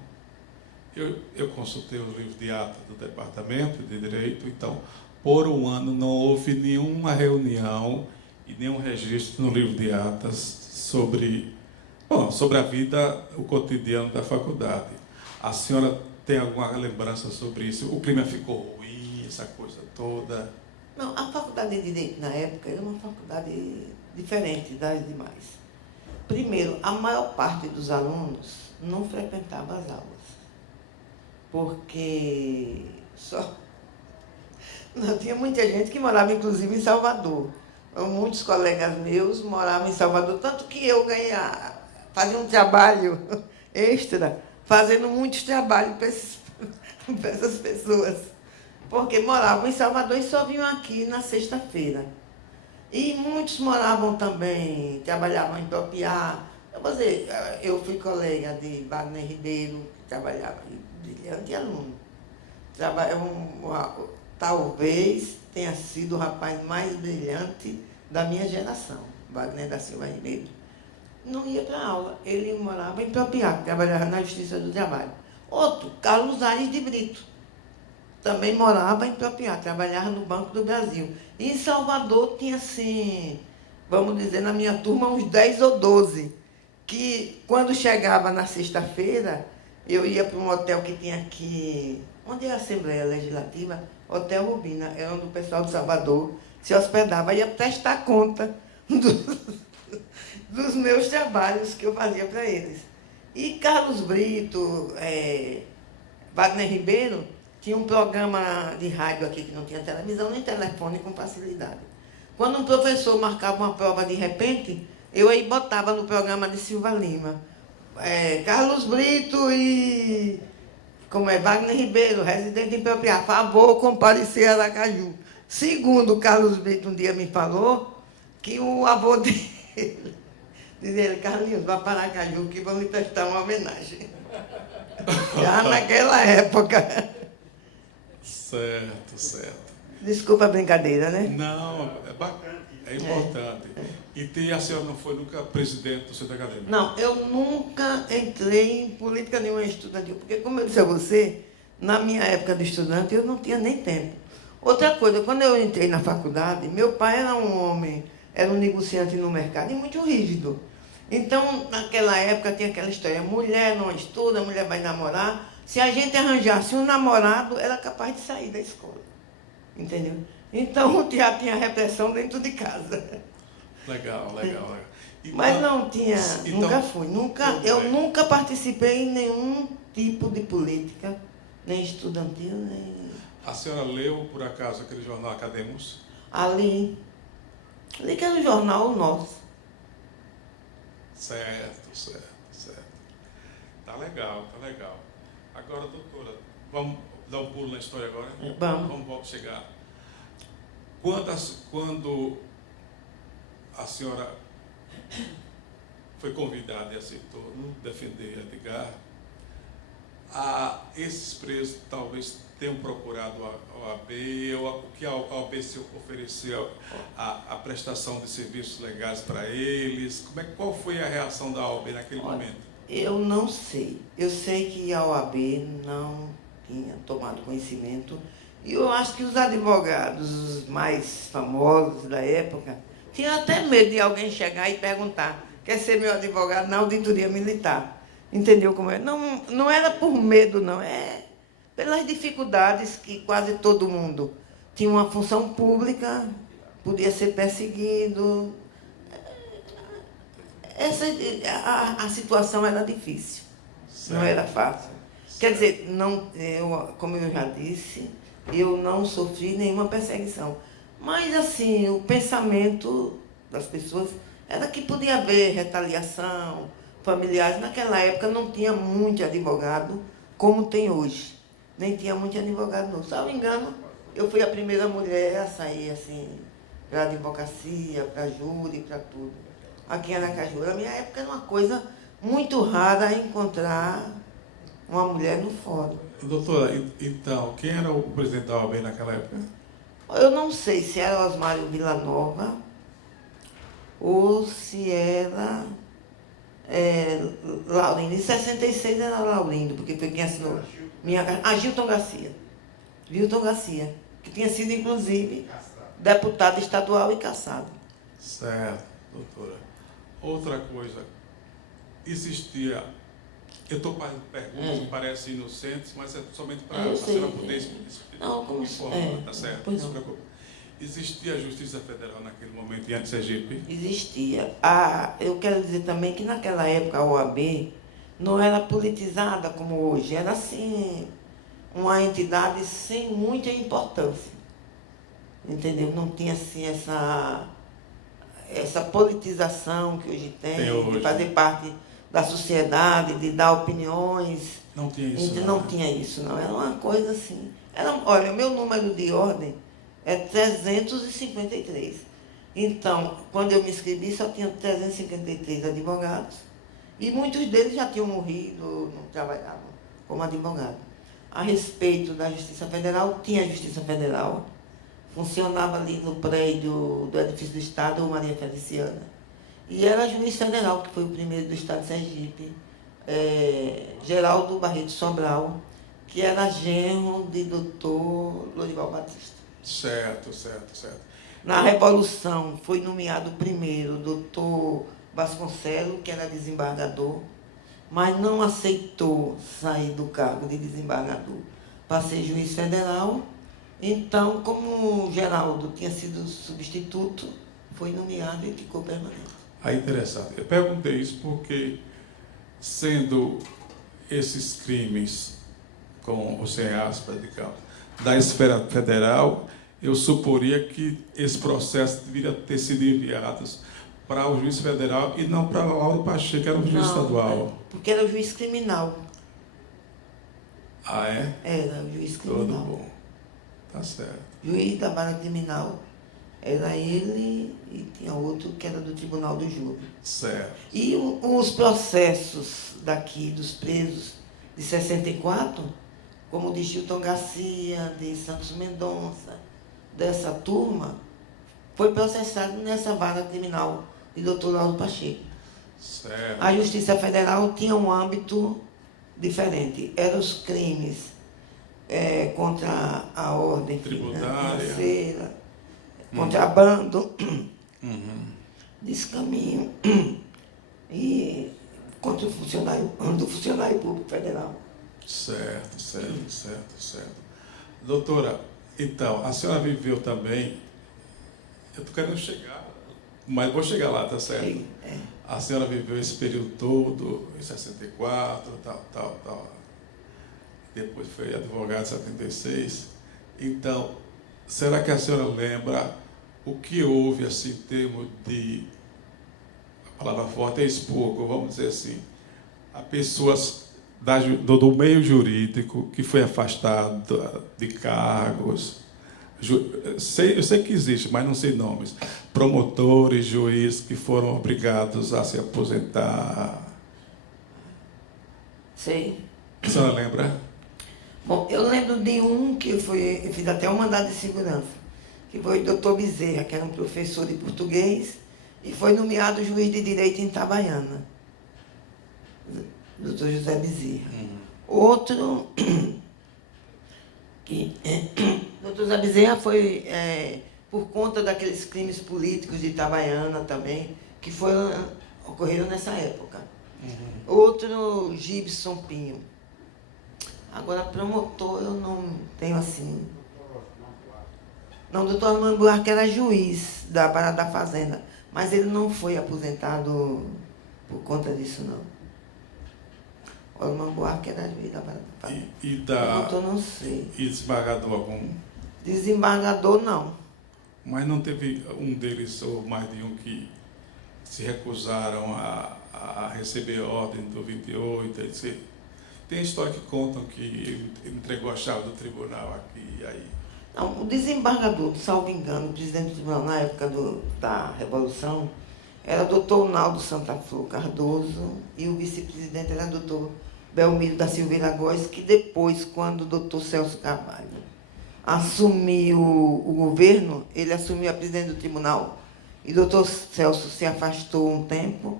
eu consultei os livros de ata do Departamento de Direito, então, por um ano não houve nenhuma reunião e nenhum registro no livro de atas sobre a vida, o cotidiano da faculdade. A senhora tem alguma lembrança sobre isso? O clima ficou ruim, essa coisa toda? Não, a faculdade de Direito, na época, era uma faculdade diferente das demais. Primeiro, a maior parte dos alunos não frequentava as aulas, porque não tinha muita gente que morava, inclusive, em Salvador. Muitos colegas meus moravam em Salvador, tanto que eu fazia um trabalho extra, fazendo muitos trabalhos para essas pessoas, porque moravam em Salvador e só vinham aqui na sexta-feira. E muitos moravam também, trabalhavam em Topiá. Eu fui colega de Wagner Ribeiro, que trabalhava brilhante aluno. Talvez tenha sido o rapaz mais brilhante da minha geração, Wagner da Silva Ribeiro. Não ia para aula, ele morava em Topiá, trabalhava na Justiça do Trabalho. Outro, Carlos Aires de Brito, também morava em Topiá, trabalhava no Banco do Brasil. E em Salvador tinha, assim, vamos dizer, na minha turma, uns 10 ou 12, que quando chegava na sexta-feira, eu ia para um hotel que tinha aqui, onde é a Assembleia Legislativa, Hotel Rubina, era onde o pessoal de Salvador se hospedava, ia prestar conta dos meus trabalhos que eu fazia para eles. E Carlos Brito, Wagner Ribeiro, tinha um programa de rádio aqui que não tinha televisão nem telefone com facilidade. Quando um professor marcava uma prova de repente, eu aí botava no programa de Silva Lima. Carlos Brito e... Wagner Ribeiro, residente em Topiá, favor comparecer a Aracaju. Segundo Carlos Brito um dia me falou que o avô dele, diz ele, Carlinhos, vá para Aracaju que vão lhe prestar uma homenagem. Já naquela época. Certo. Desculpa a brincadeira, né? Não, é bacana, é importante. E a senhora não foi nunca presidente do centro acadêmico? Não, eu nunca entrei em política nenhuma estudantil, porque, como eu disse a você, na minha época de estudante, eu não tinha nem tempo. Outra coisa, quando eu entrei na faculdade, meu pai era um homem, era um negociante no mercado e muito rígido. Então, naquela época, tinha aquela história, mulher não estuda, mulher vai namorar. Se a gente arranjasse um namorado, era capaz de sair da escola. Entendeu? Então, já tinha repressão dentro de casa. Legal. Então, mas não tinha, nunca fui. Eu nunca participei em nenhum tipo de política, nem estudantil, nem... A senhora leu, por acaso, aquele jornal Academos? Ali que era o jornal nosso. Certo, certo, certo. Tá legal, tá legal. Agora, doutora, vamos dar um pulo na história agora? Vamos chegar. Quando a senhora foi convidada e aceitou defender Edgar, esses presos talvez tenham procurado a OAB, ou o que a OAB se ofereceu a prestação de serviços legais para eles. Qual foi a reação da OAB naquele momento? Eu não sei. Eu sei que a OAB não tinha tomado conhecimento. E eu acho que os advogados, os mais famosos da época, tinham até medo de alguém chegar e perguntar: quer ser meu advogado na auditoria militar? Entendeu como é? Não era por medo, não. É pelas dificuldades que quase todo mundo tinha uma função pública, podia ser perseguido. A situação era difícil, certo. Não era fácil. Certo. Quer dizer, como eu já disse, eu não sofri nenhuma perseguição. Mas, assim, o pensamento das pessoas era que podia haver retaliação, familiares. Naquela época não tinha muito advogado como tem hoje. Nem tinha muito advogado, não. Se eu não me engano, eu fui a primeira mulher a sair, assim, para a advocacia, para a júri, para tudo. Aqui em Aracaju. Na minha época era uma coisa muito rara encontrar uma mulher no fórum. Doutora, então, quem era o presidente da OAB naquela época? Eu não sei se era Osmário Villanova ou se era Laurindo. Em 66 era Laurindo, porque foi quem assinou. Gilton Garcia. Gilton Garcia, que tinha sido, inclusive, deputado estadual e cassado. Certo, doutora. Outra coisa, existia... Eu estou fazendo perguntas que parecem inocentes, mas é somente para a senhora poder informar, tá certo? Não se preocupe. Existia a Justiça Federal naquele momento em Sergipe? Existia. Eu quero dizer também que naquela época a OAB não era politizada como hoje. Era, assim, uma entidade sem muita importância. Entendeu? Não tinha, assim, essa politização que hoje tem, de fazer parte da sociedade, de dar opiniões. Não tinha isso, não tinha isso, não. Era uma coisa assim. Olha, o meu número de ordem é 353. Então, quando eu me inscrevi, só tinha 353 advogados. E muitos deles já tinham morrido, não trabalhavam como advogado. A respeito da Justiça Federal, tinha a Justiça Federal. Funcionava ali no prédio do edifício do Estado, Maria Feliciana. E era juiz federal, que foi o primeiro do Estado de Sergipe, Geraldo Barreto Sobral, que era genro de doutor Lorival Batista. Certo, certo, certo. Na Revolução foi nomeado primeiro o doutor Vasconcelos, que era desembargador, mas não aceitou sair do cargo de desembargador para ser juiz federal. Então, como o Geraldo tinha sido substituto, foi nomeado e ficou permanente. Interessante. Eu perguntei isso porque, sendo esses crimes, com o sem aspas, da esfera federal, eu suporia que esse processo deveria ter sido enviado para o juiz federal e não para Lauro Pacheco, que era o juiz estadual. Porque era o juiz criminal. Ah, é? Era o juiz criminal. Tudo bom. Tá certo. Juiz da vara criminal era ele e tinha outro que era do Tribunal do Júri. Certo. E os processos daqui, dos presos de 64, como o de Gilton Garcia, de Santos Mendonça, dessa turma, foi processado nessa vara criminal de Dr. Lauro Pacheco. Certo. A Justiça Federal tinha um âmbito diferente. Eram os crimes contra a ordem financeira, contrabando, descaminho e contra o funcionário público federal. Certo, certo, certo, certo. Doutora, então, a senhora viveu também, eu estou querendo chegar, mas vou chegar lá, tá certo? A senhora viveu esse período todo, em 64, tal. Depois foi advogada em 76. Então, será que a senhora lembra o que houve, assim, em termos de, a palavra forte é expurgo, vamos dizer assim, a pessoas do meio jurídico que foi afastado de cargos, eu sei que existe, mas não sei nomes, promotores, juízes que foram obrigados a se aposentar. Sei. A senhora lembra? Bom, eu lembro de um que eu fiz até um mandado de segurança, que foi o doutor Bezerra, que era um professor de português, e foi nomeado juiz de direito em Itabaiana. Doutor José Bezerra. Outro, que doutor José Bezerra foi por conta daqueles crimes políticos de Itabaiana também, que ocorreram nessa época. Outro, Gibson Pinho. Agora, promotor, eu não tenho assim. Não, o doutor Armando Buarque era juiz da Parada da Fazenda, mas ele não foi aposentado por conta disso, não. O Armando Buarque era juiz da Parada da Fazenda. O doutor, não sei. E desembargador algum? Desembargador, não. Mas não teve um deles, ou mais de um, que se recusaram a receber a ordem do 28, etc. Tem história que contam que ele entregou a chave do tribunal aqui e aí. Não, o desembargador, salvo engano, o presidente do tribunal na época da Revolução, era o doutor Naldo Santa Flor Cardoso e o vice-presidente era o doutor Belmiro da Silveira Góes, que depois, quando o doutor Celso Carvalho assumiu o governo, ele assumiu a presidente do tribunal e o doutor Celso se afastou um tempo.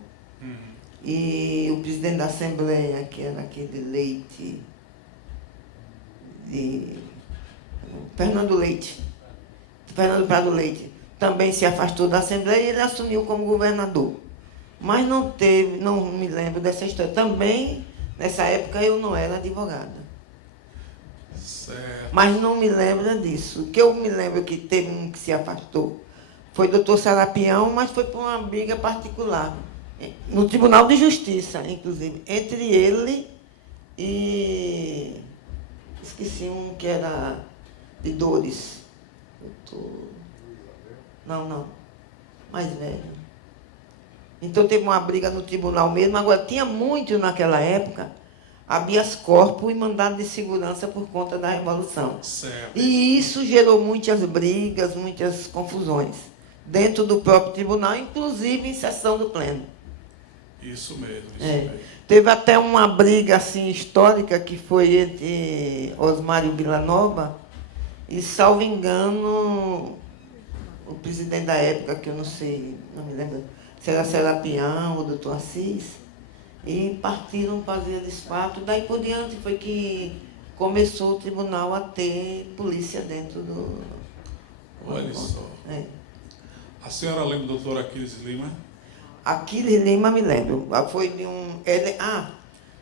E o presidente da Assembleia, que era aquele Leite, Fernando Prado Leite, também se afastou da Assembleia e ele assumiu como governador. Mas não me lembro dessa história. Também, nessa época, eu não era advogada. Certo. Mas não me lembro disso. O que eu me lembro que teve um que se afastou foi o doutor Serapião, mas foi por uma briga particular. No Tribunal de Justiça, inclusive, entre ele e... Esqueci um que era de Dores. Não. Mais velho. Então teve uma briga no tribunal mesmo. Agora, tinha muito naquela época habeas corpus e mandado de segurança por conta da Revolução. Certo. E isso gerou muitas brigas, muitas confusões dentro do próprio tribunal, inclusive em sessão do pleno. Isso mesmo. Teve até uma briga assim, histórica que foi entre Osmário Villanova e, salvo engano, o presidente da época, que eu não sei, não me lembro, se era Serapião ou doutor Assis, e partiram fazer despacho. Daí por diante foi que começou o tribunal a ter polícia dentro do... Olha só. A senhora lembra do doutor Aquiles Lima? Aquiles Lima, me lembro. Foi de um...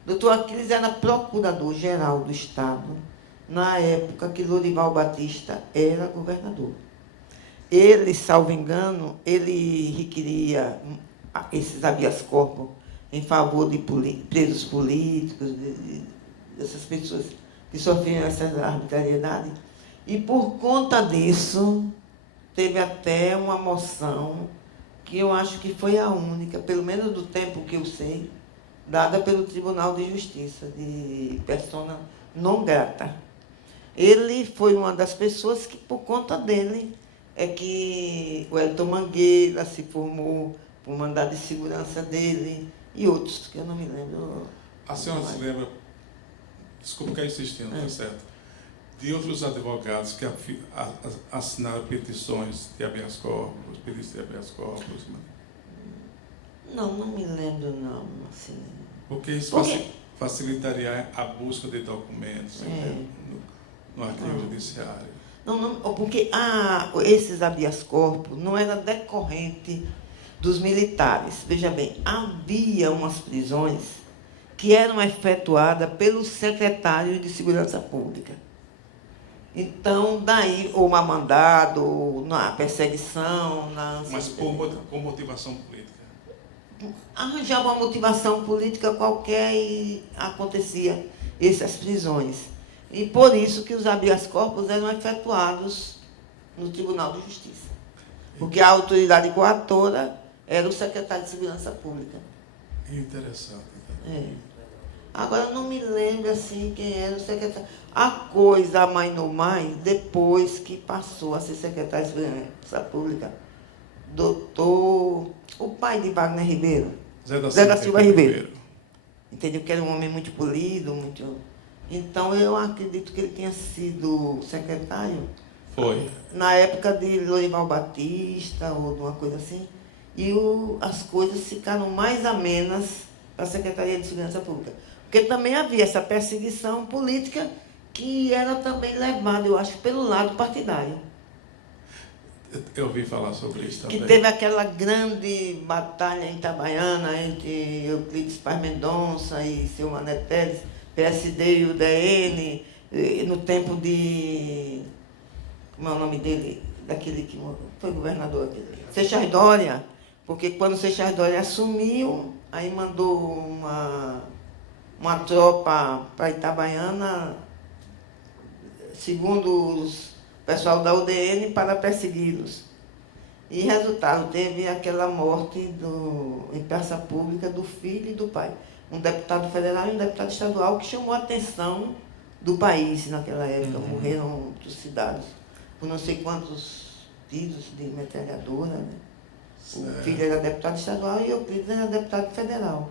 doutor Aquiles era procurador-geral do Estado na época que Lorival Batista era governador. Ele, salvo engano, ele requeria esses habeas corpus em favor de presos políticos, dessas pessoas que sofriam essa arbitrariedade. E, por conta disso, teve até uma moção que eu acho que foi a única, pelo menos do tempo que eu sei, dada pelo Tribunal de Justiça, de persona non grata. Ele foi uma das pessoas que, por conta dele, é que o Elton Mangueira se formou por mandado de segurança dele e outros, que eu não me lembro. A senhora se lembra, desculpa ficar insistindo, tá certo, de outros advogados que assinaram petições de habeas corpus, pedidos de habeas corpus? Não me lembro, não. Assim. Porque isso facilitaria a busca de documentos no arquivo judiciário. Não, porque esses habeas corpus não era decorrente dos militares. Veja bem, havia umas prisões que eram efetuadas pelo secretário de Segurança Pública. Então, daí, ou a mandado, ou na perseguição... Mas com motivação política? Arranjava uma motivação política qualquer e acontecia essas prisões. E por isso que os habeas corpus eram efetuados no Tribunal de Justiça. porque a autoridade coatora era o secretário de Segurança Pública. Interessante. É. Agora, eu não me lembro assim quem era o secretário. A coisa, a mais no mais, depois que passou a ser secretário de Segurança Pública, doutor, o pai de Wagner Ribeiro, Zé da Silva Ribeiro. Entendeu? Que era um homem muito polido, muito... Então, eu acredito que ele tenha sido secretário. Foi. Na época de Lorival Batista, ou de uma coisa assim. E as coisas ficaram mais amenas para a Secretaria de Segurança Pública. Porque também havia essa perseguição política que era também levada, eu acho, pelo lado partidário. Eu ouvi falar sobre isso também. Que teve aquela grande batalha em Itabaiana entre Euclides Paz Mendonça e seu Mané Teles, PSD e UDN, no tempo de... Como é o nome dele? Daquele que foi governador aqui. Seixas Dória. Porque quando Seixas Dória assumiu, aí mandou uma tropa para Itabaiana, segundo o pessoal da UDN, para persegui-los. E resultado, teve aquela morte em praça pública do filho e do pai. Um deputado federal e um deputado estadual que chamou a atenção do país naquela época. Morreram trucidados por não sei quantos tiros de metralhadora, né? O filho era deputado estadual e o Euclides era deputado federal.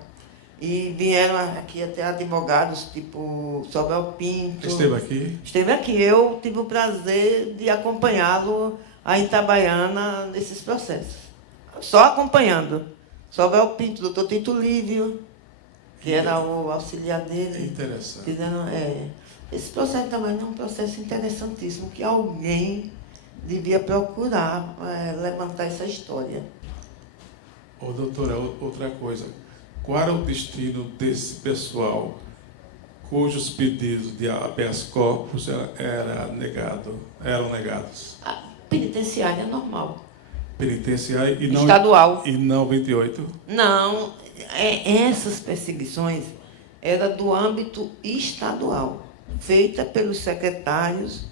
E vieram aqui até advogados, tipo Sobel Pinto. Esteve aqui? Esteve aqui. Eu tive o prazer de acompanhá-lo a Itabaiana nesses processos. Só acompanhando. Sobel Pinto, doutor Tito Lívio, que era o auxiliar dele. Interessante. Fizeram, esse processo também é um processo interessantíssimo, que alguém devia procurar levantar essa história. Ô, doutora, outra coisa. Qual era o destino desse pessoal cujos pedidos de habeas corpus eram negados? A penitenciária normal. Penitenciária e não... Estadual. E não 28? Não, essas perseguições eram do âmbito estadual, feita pelos secretários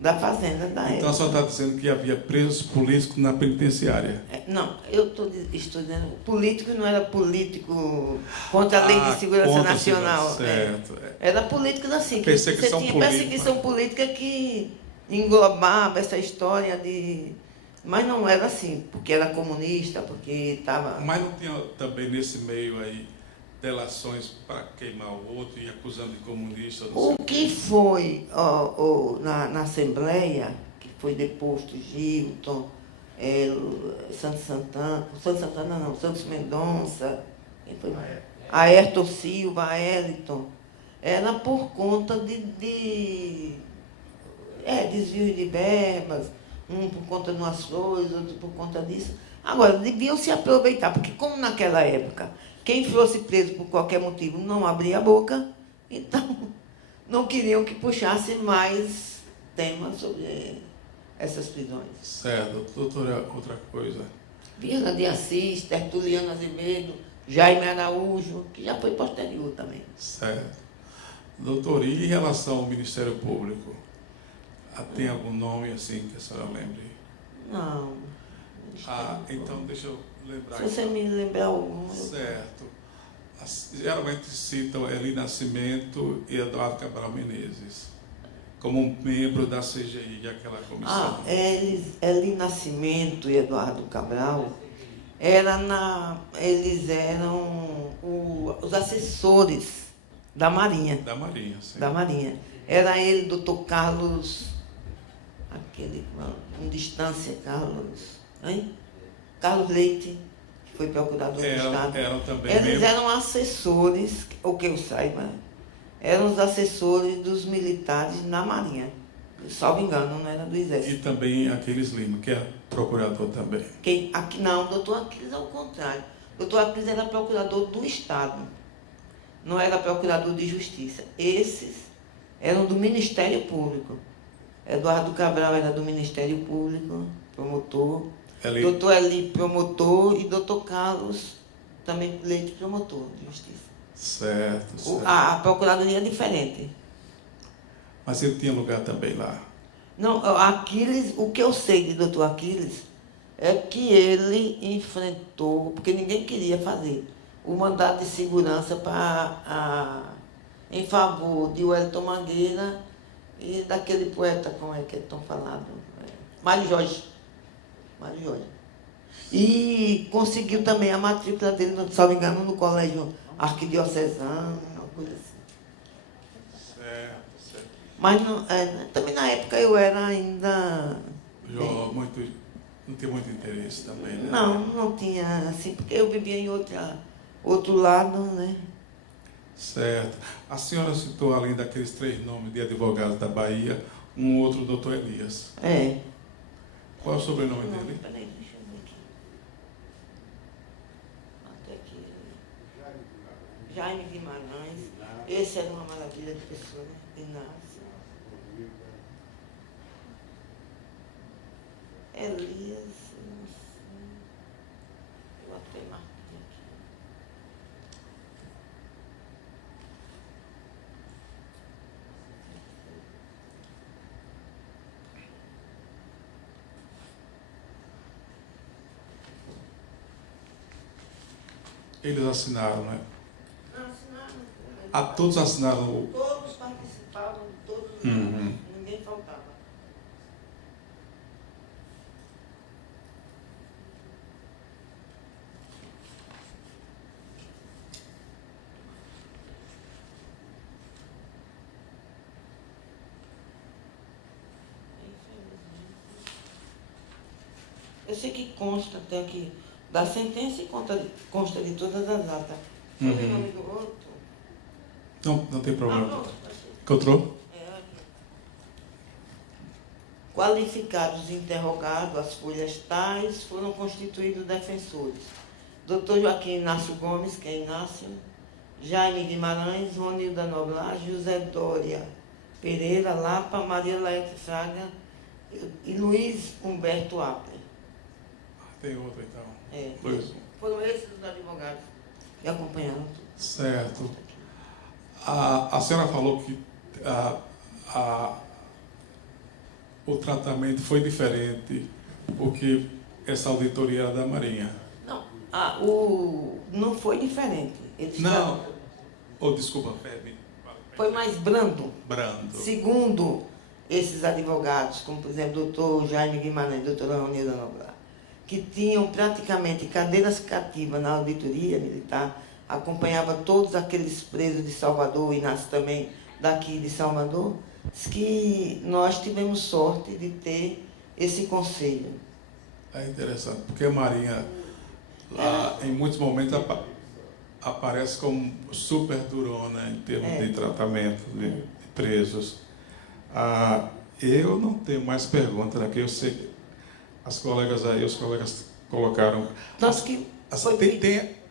da Fazenda da época. Então, a senhora está dizendo que havia presos políticos na penitenciária? Não, eu estou dizendo, político não era político contra a Lei de Segurança Nacional. Certo. Era políticos assim, que Perseguição você tinha política. perseguição política que englobava essa história de... Mas não era assim, porque era comunista, porque estava... Mas não tinha também nesse meio aí delações para queimar o outro e acusando de comunista? O que foi na Assembleia, que foi deposto Gilton, Santos Mendonça, quem foi? Ayrton Silva, Eliton, era por conta de desvio de verbas, um por conta de umas coisas, outro por conta disso. Agora, deviam se aproveitar, porque como naquela época, quem fosse preso por qualquer motivo não abria a boca, então não queriam que puxasse mais temas sobre essas prisões. Certo. Doutora, outra coisa. Viana de Assis, Tertuliano Azevedo, Jaime Araújo, que já foi posterior também. Certo. Doutor, e em relação ao Ministério Público? Tem algum nome assim que a senhora lembre? Não. Então deixa eu lembrar. Se você me lembrar algum. Certo. Geralmente citam Eli Nascimento e Eduardo Cabral Menezes como um membro da CGI, aquela comissão. Eli Nascimento e Eduardo Cabral eles eram os assessores da Marinha. Da Marinha, sim. Da Marinha. Era ele, doutor Carlos, aquele com distância, Carlos Leite, que foi procurador do Estado. Eram também eles eram assessores, o que eu saiba, eram os assessores dos militares na Marinha. Salvo engano, não era do Exército. E também Aquiles Lima, que é procurador também. Não, o doutor Aquiles é o contrário. O doutor Aquiles era procurador do Estado, não era procurador de Justiça. Esses eram do Ministério Público. Eduardo Cabral era do Ministério Público, promotor. Doutor Eli, promotor, e doutor Carlos, também Leite, promotor de Justiça. Certo. A procuradoria é diferente. Mas ele tinha lugar também lá? Não, Aquiles, o que eu sei de doutor Aquiles, é que ele enfrentou, porque ninguém queria fazer, o mandato de segurança em favor de Wellington Mangueira e daquele poeta, como é que estão falando? Mário Jorge. Mário Jorge. E conseguiu também a matrícula dele, se não me engano, no colégio arquidiocesano, uma coisa assim. Certo. Mas não, também na época eu era ainda... Não tinha muito interesse também, né? Não tinha, assim, porque eu vivia em outro lado, né? Certo. A senhora citou, além daqueles 3 nomes de advogados da Bahia, um outro, doutor Elias. É. Qual é o sobrenome dele? Peraí, deixa eu ver aqui. Até aqui. Jaime Guimarães. Esse era uma maravilha de pessoa, né? Inácio. Elias. Não sei. Eu até marquei aqui. Eles assinaram, né? Assinaram. Todos assinaram. Todos participavam, todos. Uhum. Ninguém faltava. Eu sei que consta, tem aqui, da sentença e consta de todas as atas. Uhum. O nome do outro? Não tem problema. Não. Encontrou? Qualificados e interrogados, as folhas tais, foram constituídos defensores. Dr. Joaquim Inácio Gomes, que é Inácio, Jaime Guimarães, Ronilda Noblar, José Dória Pereira, Lapa, Maria Laerte Fraga e Luiz Humberto Apple. Tem outro, então. Foram esses os advogados que acompanharam tudo. Certo. A senhora falou que o tratamento foi diferente porque essa auditoria era da Marinha. Não foi diferente. Desculpa, foi mais brando. Brando. Segundo esses advogados, como por exemplo o doutor Jaime Guimarães, doutora Ronilda Noblar, que tinham praticamente cadeiras cativas na auditoria militar, acompanhava todos aqueles presos de Salvador, o Inácio também daqui de Salvador, que nós tivemos sorte de ter esse conselho. É interessante, porque a Marinha, lá, em muitos momentos, aparece como super durona em termos de tratamento de presos. Eu não tenho mais perguntas aqui, eu sei que os colegas colocaram.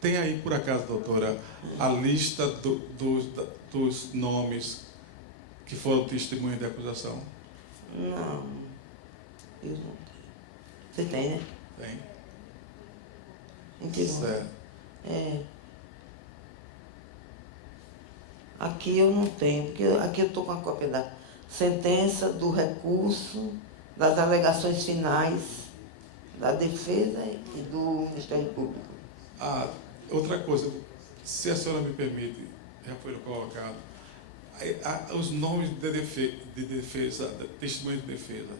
Tem aí, por acaso, doutora, a lista dos nomes que foram testemunhas de acusação? Não, eu não tenho. Você tem, né? Tem. Certo. Aqui eu não tenho, porque aqui eu estou com a cópia da sentença, do recurso, das alegações finais da defesa e do Ministério Público. Outra coisa, se a senhora me permite, já foi colocado, os nomes de defesa, testemunho de defesa,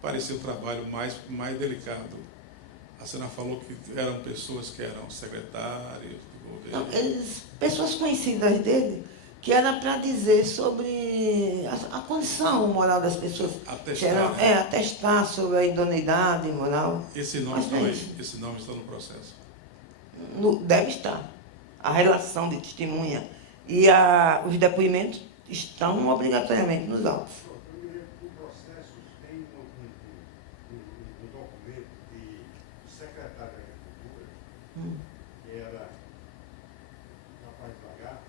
parecia um trabalho mais delicado. A senhora falou que eram pessoas que eram secretários do governo. Não, pessoas conhecidas dele, que era para dizer sobre a condição moral das pessoas. Atestar sobre a idoneidade moral. Esse nome está no processo? Deve estar. A relação de testemunha e os depoimentos estão obrigatoriamente nos autos. O processo tem um documento do secretário da Agricultura, que era capaz de pagar,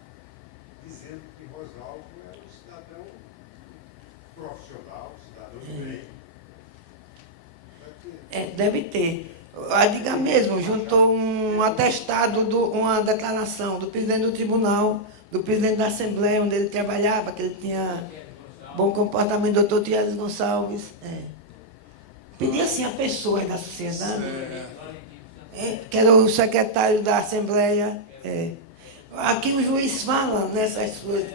dizendo que Rosalvo era um cidadão profissional, cidadão de bem. Deve ter. A Diga mesmo juntou um atestado, uma declaração do presidente do tribunal, do presidente da Assembleia, onde ele trabalhava, que ele tinha bom comportamento, doutor Thierry Gonçalves. Pedir assim a pessoa aí da sociedade, Certo. que era o secretário da Assembleia. Aqui o juiz fala nessas coisas.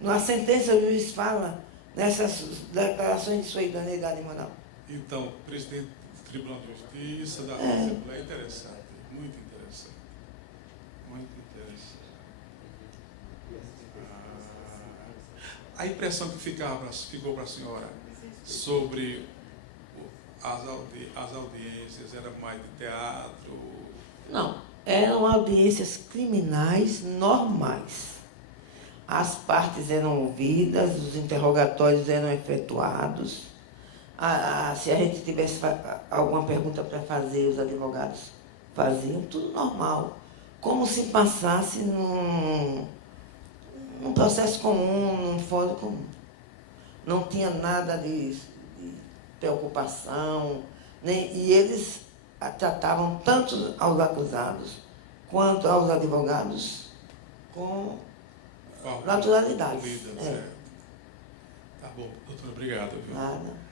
Na sentença o juiz fala nessas declarações de sua idoneidade moral. Então, presidente do Tribunal de Justiça, da Assembleia, interessante, muito interessante. Muito interessante. A impressão que ficou para a senhora sobre as audiências era mais de teatro? Não, eram audiências criminais normais. As partes eram ouvidas, os interrogatórios eram efetuados. Se a gente tivesse alguma pergunta para fazer, os advogados faziam, tudo normal. Como se passasse num processo comum, num fórum comum. Não tinha nada de preocupação, e eles tratavam tanto aos acusados quanto aos advogados com naturalidade. Certo. Tá bom, doutora, obrigado. Viu? Nada.